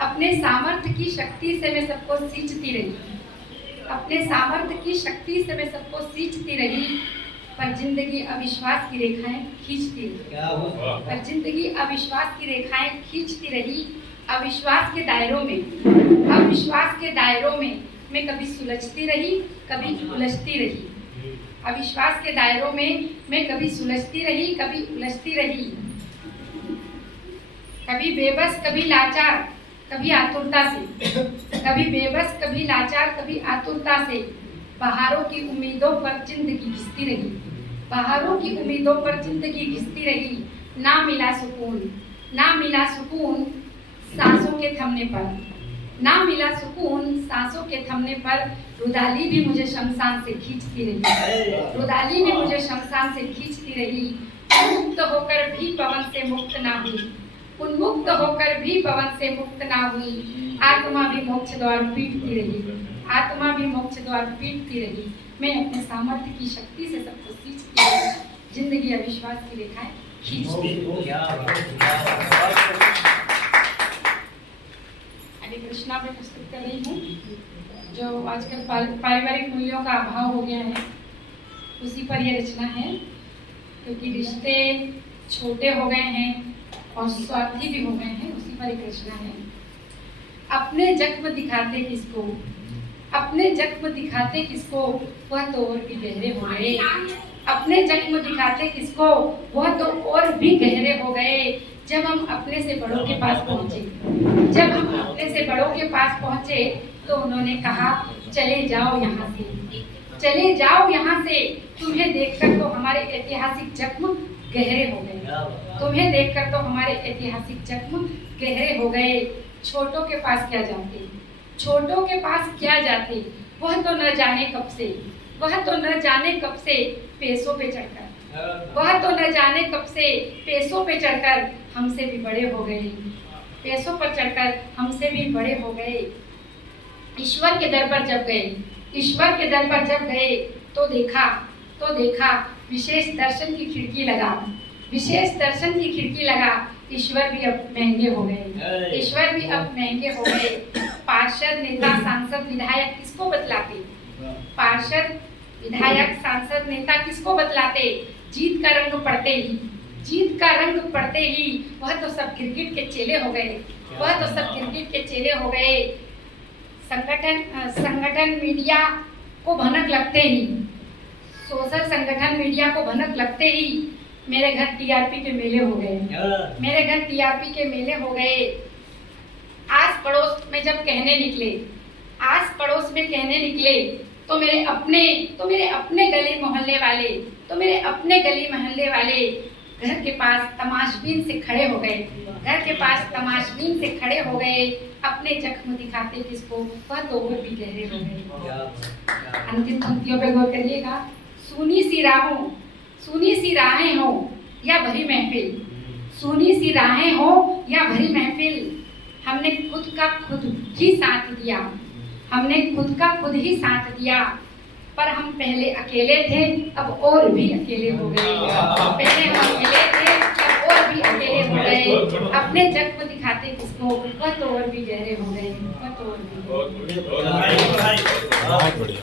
अपने सामर्थ्य की शक्ति से मैं सबको सींचती रही, अपने सामर्थ्य की शक्ति से मैं सबको सींचती रही, पर जिंदगी अविश्वास की रेखाएं खींचती रही, पर जिंदगी अविश्वास की रेखाएं खींचती रही। अविश्वास के दायरों में, अविश्वास के दायरों में मैं कभी सुलझती रही, कभी उलझती रही। अविश्वास के दायरों में मैं कभी सुलझती रही, कभी उलझती रही। कभी बेबस, कभी लाचार, कभी आतुरता से, कभी बेबस, कभी लाचार, कभी आतुरता से। बहारों की उम्मीदों पर जिंदगी घिसती रही, बहारों की उम्मीदों पर जिंदगी घिसती रही। ना मिला सुकून, ना मिला सुकून सांसों के थमने पर, ना मिला सुकून सांसों के थमने पर। रुदाली भी मुझे शमशान से खींचती रही, रुदाली भी मुझे शमशान से खींचती रही। उन्मुक्त होकर भी पवन से मुक्त ना हुई, उन्मुक्त होकर भी पवन से मुक्त ना हुई। आत्मा भी मोक्ष द्वार पीटती रही, आत्मा भी मोक्ष द्वार पीटती रही। मैं अपने सामर्थ्य की शक्ति से सबको सींचती रही, जिंदगी अविश्वास की रेखाएं खींचती रही। अभी कृष्णा पे पुस्तक कर रही हूँ, जो आजकल पारिवारिक मूल्यों का अभाव हो गया है, उसी पर यह रचना है। क्योंकि रिश्ते छोटे हो गए हैं और स्वार्थी भी हो गए हैं, उसी पर एक रचना है। अपने जख्म दिखाते किसको, अपने जख्म दिखाते किसको, वह तो और भी गहरे हो गए। अपने जख्म दिखाते किसको, वह तो और भी गहरे हो गए। जब हम अपने से बड़ों के पास पहुंचे, जब हम अपने से बड़ों के पास पहुंचे, तो उन्होंने कहा चले जाओ यहाँ से, चले जाओ यहाँ से। तुम्हें देखकर तो हमारे ऐतिहासिक जख्म गहरे हो गए, तुम्हें देखकर तो हमारे ऐतिहासिक जख्म गहरे हो गए। छोटों के पास क्या जाते, छोटों के पास क्या जाते, वह तो न जाने कब से, वह तो न जाने कब से पेशों पे चढ़कर, वह तो न जाने कब से पेशों पे चढ़कर हमसे भी बड़े हो गए, पेशों पर चढ़कर हमसे भी बड़े हो गए। ईश्वर के दर पर जब गए, ईश्वर के दर पर जब गए, तो देखा विशेष दर्शन की खिड़की लगा, विशेष दर्शन की खिड़की लगा। ईश्वर भी अब महंगे हो गए, ईश्वर भी अब महंगे हो गए। पार्षद, नेता, सांसद, विधायक किसको बतलाते, पार्षद, विधायक, सांसद, नेता किसको बतलाते। जीत का रंग पड़ते ही, जीत का रंग पड़ते ही वह तो सब क्रिकेट के चेले हो गए, वह तो सब क्रिकेट के चेले हो गए। संगठन मीडिया को भनक लगते ही, सोशल संगठन मीडिया को भनक लगते ही मेरे घर टीआरपी के मेले हो गए, मेरे घर टीआरपी के मेले हो गए। आस पड़ोस में जब कहने निकले, आस पड़ोस में कहने निकले, तो मेरे अपने गली मोहल्ले वाले, तो मेरे अपने गली मोहल्ले वाले घर के पास तमाशबीन से खड़े हो गए, घर के पास तमाशबीन से खड़े हो गए। अपने जख्म दिखाते किसको, वह तो और भी गहरे हो गए। अंतिम पंक्तियों पे गौर करिएगा। सूनी सी राहों, सूनी सी राहें हो या भरी महफिल, सूनी सी राहें हो या भरी महफिल। हमने खुद का खुद ही साथ दिया, हमने खुद का खुद ही साथ दिया। पर हम पहले अकेले थे, अब और भी अकेले हो गए। पहले हम अकेले थे, अब और भी अकेले हो गए। अपने जख्म दिखाते किसको, वह तो और भी गहरे हो गए, वह तो और भी। बहुत बढ़िया।